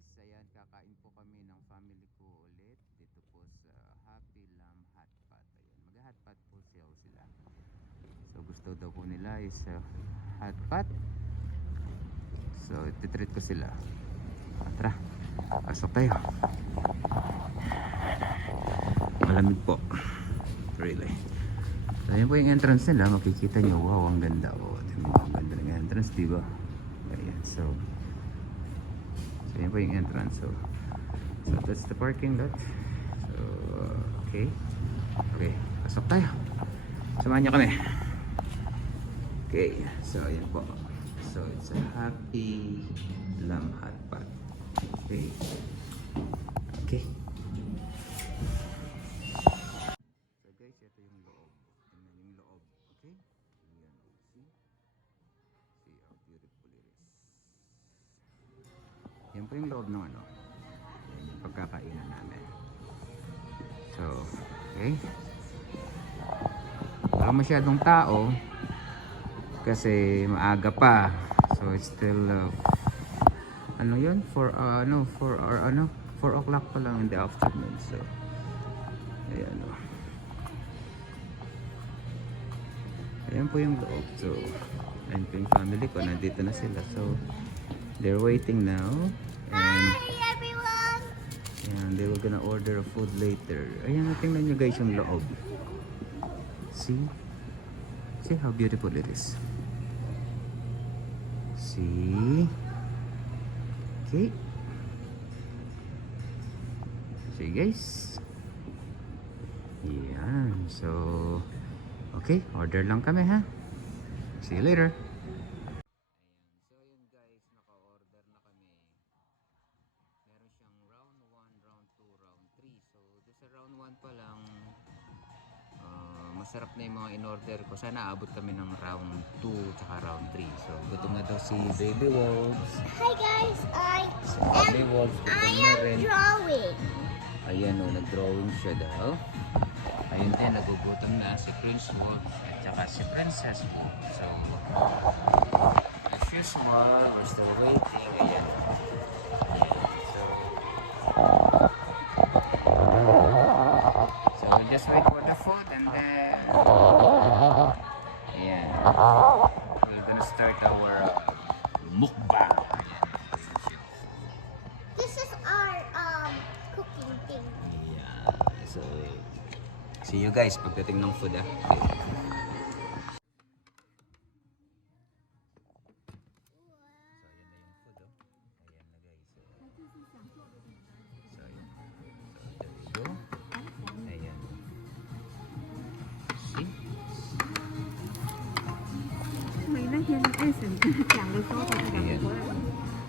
guys, ayan kakain po kami ng family ko ulit dito po sa Happy Lamb Hotpot. Ayan, mag-hotpot po sila. So gusto daw po nila is hotpot. So ititreat ko sila. Tara, pasok tayo. Malamig po. Really. So ayan po yung entrance nila. Makikita nyo, wow, ang ganda. Oh, ang ganda ng entrance, diba? Ayan, so ayan po yung entrance. So that's the parking lot. So okay, pasok tayo. Samahan nyo kami. Okay, so ayan po. So it's a Happy Lamb Hotpot. Okay. So guys, ito yung loob. Tingnan yung loob. Okay. Ayan. See how beautiful it is. Yan po yung loob ng ano. Yan yung pagkakainan namin. So, okay. Wala masyadong tao kasi maaga pa. So it's still ano yun? 4 o'clock pa lang in the afternoon. So ayan o. Ayan po yung loob. So ayan po yung family ko. Nandito na sila. So they're waiting now. And hi everyone! and they were gonna order food later. Ayan, tingnan nyo guys yung loob. See how beautiful it is. See? Okay. See guys. Yan. So, okay. Order lang kami ha. See you later. So yun guys, naka-order na kami. Meron siyang round 1, round 2, round 3. So, doon sa round 1 pa lang, masarap na yung mga in-order ko. Sana abot kami ng round 2 tsaka round 3. So, gutom na daw si Baby Wolves. Hi guys, Baby Wolves, gutom na rin. drawing. Ayan o, nag-drawing siya daw. Ayun din, nagugutom na si Prince Wolves at saka si Princess Wolves. So, as usual, we're still waiting. Ayan. So, we'll just wait for the food and then ayan. We're gonna start our mukbang. This is our cooking thing. Yeah. So, see you guys pagdating ng food ah. Okay. Mình nói trên Asian chẳng được có thể cảm thấy của em.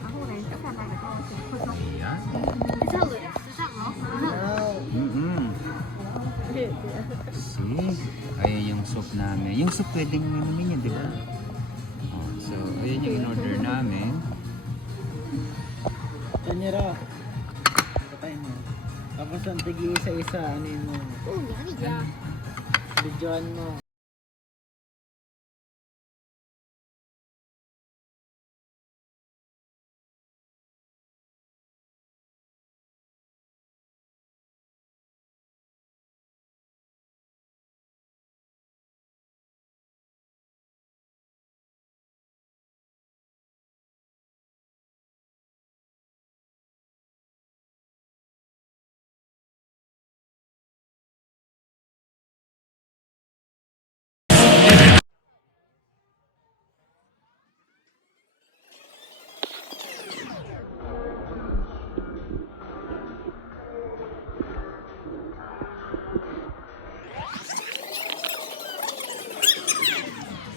Ở khu này tất cả là có sự khôi phục. Sao rồi? Sao nó? See? Ayan yung soup namin. Yung soup pwedeng namin yun, di ba? Oh, so, ayan yung in-order namin. Tanyera. Patay mo. Tapos ang tigi isa-isa, ano yun mo? Oh, yummy yeah. Bidyoan mo.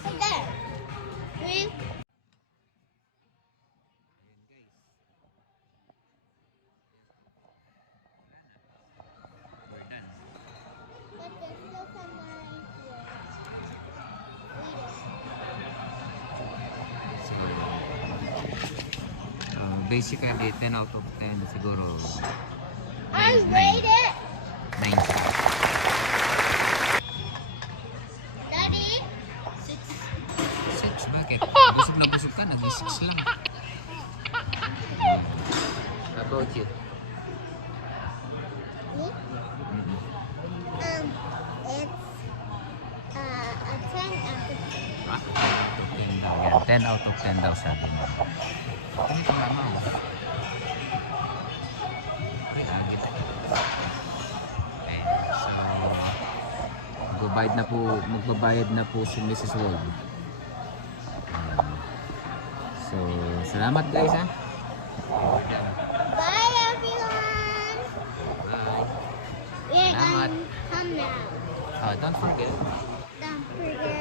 And there. Three. But there's still some more right here. Basically, 10 out of 10 siguro. I rate it. 9. Daddy. 6. 6 bakit? Busog na busog ka, nag-6 lang. about you? Me? It's a 10 out of 10. Ah, 10 daw yan. 10 out of 10 daw sabi mo. Ano ito mama mo? Uy, agit. Ayan. So, magbabayad na po si Mrs. Wald. So, salamat guys ha. Bye, everyone. Bye. We're Salamat. gonna come now. Don't forget. Don't forget